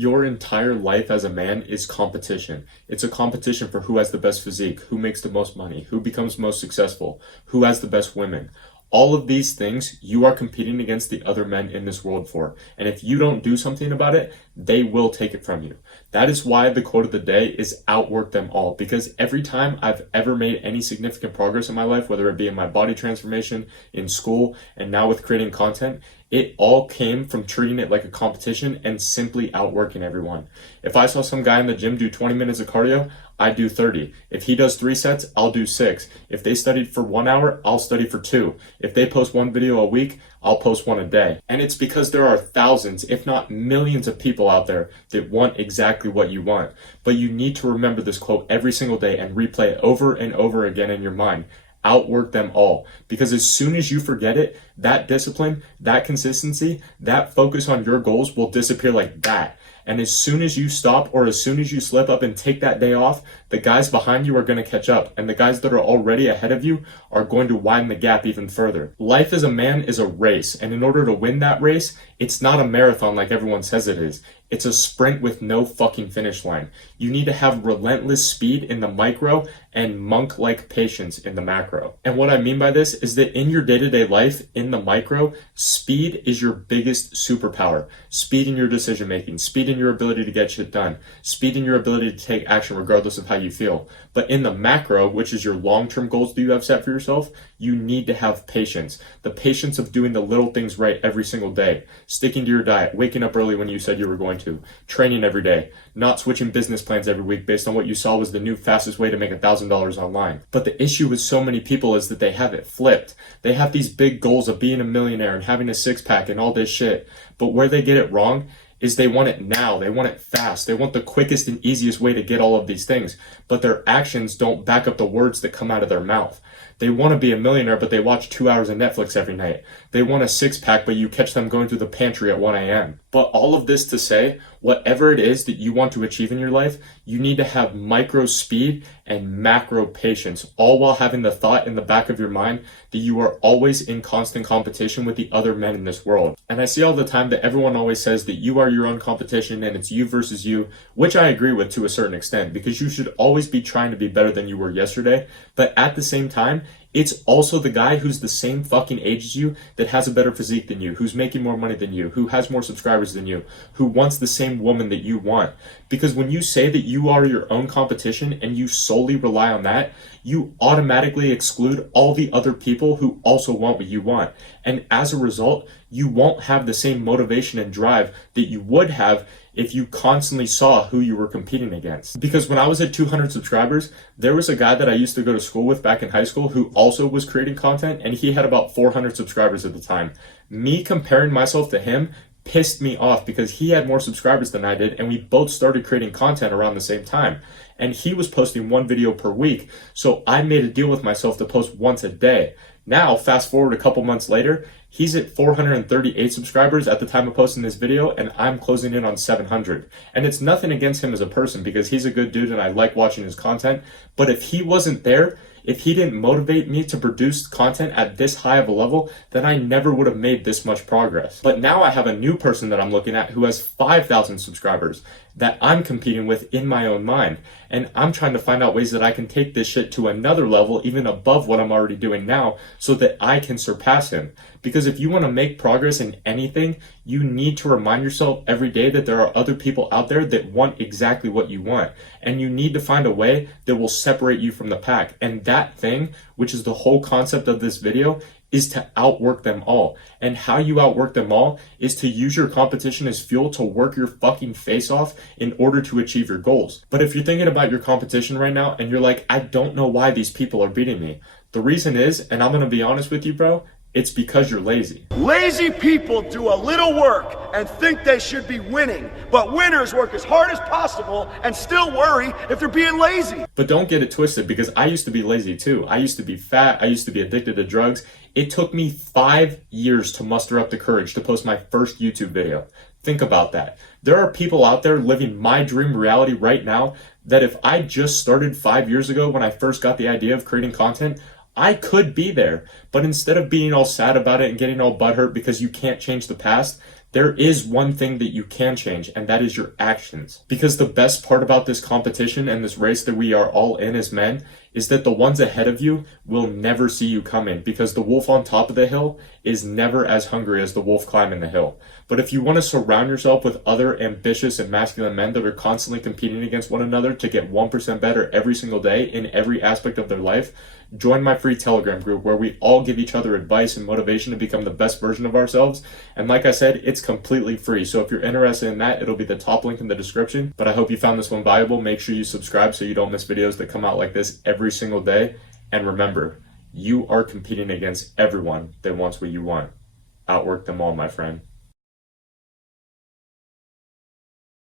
Your entire life as a man is competition. It's a competition for who has the best physique, who makes the most money, who becomes most successful, who has the best women. All of these things you are competing against the other men in this world for. And if you don't do something about it, they will take it from you. That is why the quote of the day is outwork them all. Because every time I've ever made any significant progress in my life, whether it be in my body transformation, in school, and now with creating content, it all came from treating it like a competition and simply outworking everyone. If I saw some guy in the gym do 20 minutes of cardio, I do 30. If he does 3 sets, I'll do 6. If they studied for 1 hour, I'll study for 2. If they post 1 video a week, I'll post 1 a day. And it's because there are thousands, if not millions of people out there that want exactly what you want. But you need to remember this quote every single day and replay it over and over again in your mind. Outwork them all. Because as soon as you forget it, that discipline, that consistency, that focus on your goals will disappear like that. And as soon as you stop or as soon as you slip up and take that day off, the guys behind you are going to catch up. And the guys that are already ahead of you are going to widen the gap even further. Life as a man is a race. And in order to win that race, it's not a marathon like everyone says it is. It's a sprint with no fucking finish line. You need to have relentless speed in the micro and monk-like patience in the macro. And what I mean by this is that in your day-to-day life, in the micro, speed is your biggest superpower. Speed in your decision-making, speed in your ability to get shit done, speed in your ability to take action regardless of how you feel. But in the macro, which is your long-term goals that you have set for yourself, you need to have patience. The patience of doing the little things right every single day. Sticking to your diet, waking up early when you said you were going to, training every day, not switching business plans every week based on what you saw was the new fastest way to make $1,000 online. But the issue with so many people is that they have it flipped. They have these big goals of being a millionaire and having a six-pack and all this shit. But where they get it wrong is they want it now. They want it fast. They want the quickest and easiest way to get all of these things. But their actions don't back up the words that come out of their mouth. They want to be a millionaire, but they watch 2 hours of Netflix every night. They want a six-pack, but you catch them going through the pantry at 1 a.m. But all of this to say, whatever it is that you want to achieve in your life, you need to have micro speed and macro patience, all while having the thought in the back of your mind that you are always in constant competition with the other men in this world. And I see all the time that everyone always says that you are your own competition and it's you versus you, which I agree with to a certain extent, because you should always be trying to be better than you were yesterday. But at the same time, it's also the guy who's the same fucking age as you that has a better physique than you, who's making more money than you, who has more subscribers than you, who wants the same woman that you want. Because when you say that you are your own competition and you solely rely on that, you automatically exclude all the other people who also want what you want. And as a result, you won't have the same motivation and drive that you would have if you constantly saw who you were competing against. Because when I was at 200 subscribers, there was a guy that I used to go to school with back in high school who also was creating content, and he had about 400 subscribers at the time. Me comparing myself to him pissed me off because he had more subscribers than I did, and we both started creating content around the same time. And he was posting 1 video per week, so I made a deal with myself to post once a day. Now, fast forward a couple months later, he's at 438 subscribers at the time of posting this video, and I'm closing in on 700. And it's nothing against him as a person because he's a good dude and I like watching his content. But if he wasn't there, if he didn't motivate me to produce content at this high of a level, then I never would have made this much progress. But now I have a new person that I'm looking at who has 5,000 subscribers that I'm competing with in my own mind. And I'm trying to find out ways that I can take this shit to another level, even above what I'm already doing now, so that I can surpass him. Because if you want to make progress in anything, you need to remind yourself every day that there are other people out there that want exactly what you want. And you need to find a way that will separate you from the pack. And that thing, which is the whole concept of this video, is to outwork them all. And how you outwork them all is to use your competition as fuel to work your fucking face off in order to achieve your goals. But if you're thinking about your competition right now and you're like, I don't know why these people are beating me, the reason is, and I'm gonna be honest with you, bro, it's because you're lazy. Lazy people do a little work and think they should be winning, but winners work as hard as possible and still worry if they're being lazy. But don't get it twisted, because I used to be lazy too. I used to be fat. I used to be addicted to drugs. It took me 5 years to muster up the courage to post my first YouTube video. Think about that. There are people out there living my dream reality right now that if I just started 5 years ago when I first got the idea of creating content, I could be there. But instead of being all sad about it and getting all butthurt because you can't change the past, There is one thing that you can change, and that is your actions. Because the best part about this competition and this race that we are all in as men is that the ones ahead of you will never see you coming, because the wolf on top of the hill is never as hungry as the wolf climbing the hill. But if you want to surround yourself with other ambitious and masculine men that are constantly competing against one another to get 1% better every single day in every aspect of their life, join my free Telegram group where we all give each other advice and motivation to become the best version of ourselves. And like I said, it's completely free. So if you're interested in that, it'll be the top link in the description. But I hope you found this one valuable. Make sure you subscribe so you don't miss videos that come out like this every single day. And remember, you are competing against everyone that wants what you want. Outwork them all, my friend.